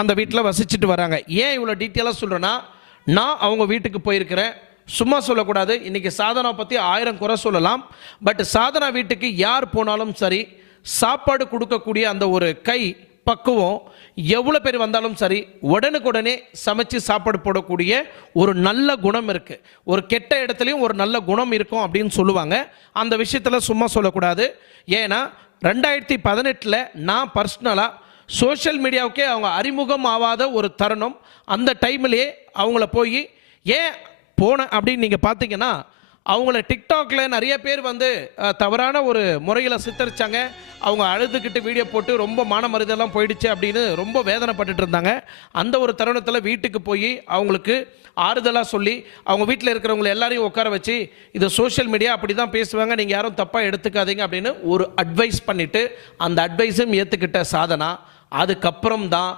அந்த வீட்டில் வசிச்சுட்டு வராங்க. ஏன் இவ்வளோ டீட்டெயிலாக சொல்கிறேன்னா, நான் அவங்க வீட்டுக்கு போயிருக்கிறேன். சும்மா சொல்லக்கூடாது. இன்றைக்கி சாதனா பற்றி 1000 குறை சொல்லலாம். பட் சாதனா வீட்டுக்கு யார் போனாலும் சரி, சாப்பாடு கொடுக்கக்கூடிய அந்த ஒரு கை பக்குவம், எவ்வளோ பேர் வந்தாலும் சரி உடனுக்குடனே சமைச்சு சாப்பாடு போடக்கூடிய ஒரு நல்ல குணம் இருக்குது. ஒரு கெட்ட இடத்துலையும் ஒரு நல்ல குணம் இருக்கும் அப்படின்னு சொல்லுவாங்க. அந்த விஷயத்தில் சும்மா சொல்லக்கூடாது. ஏன்னா 2018 நான் பர்சனலாக சோஷியல் மீடியாவுக்கே அவங்க அறிமுகம் ஆகாத ஒரு தருணம். அந்த டைம்லேயே அவங்கள போய் ஏன் போனேன் அப்படின்னு நீங்கள் பார்த்தீங்கன்னா, அவங்கள டிக்டாக்ல நிறைய பேர் வந்து தவறான ஒரு முறையில் சித்தரித்தாங்க. அவங்க அழுதுகிட்டு வீடியோ போட்டு ரொம்ப மான மரியாதைலாம் போயிடுச்சு அப்படின்னு ரொம்ப வேதனைப்பட்டுட்டு இருந்தாங்க. அந்த ஒரு தருணத்தில் வீட்டுக்கு போய் அவங்களுக்கு ஆறுதலாக சொல்லி, அவங்க வீட்டில் இருக்கிறவங்களை எல்லாரையும் உட்கார வச்சு, இது சோஷியல் மீடியா அப்படி தான் பேசுவாங்க, நீங்கள் யாரும் தப்பாக எடுத்துக்காதீங்க அப்படின்னு ஒரு அட்வைஸ் பண்ணிவிட்டு, அந்த அட்வைஸும் ஏற்றுக்கிட்ட சாதனா அதுக்கப்புறம் தான்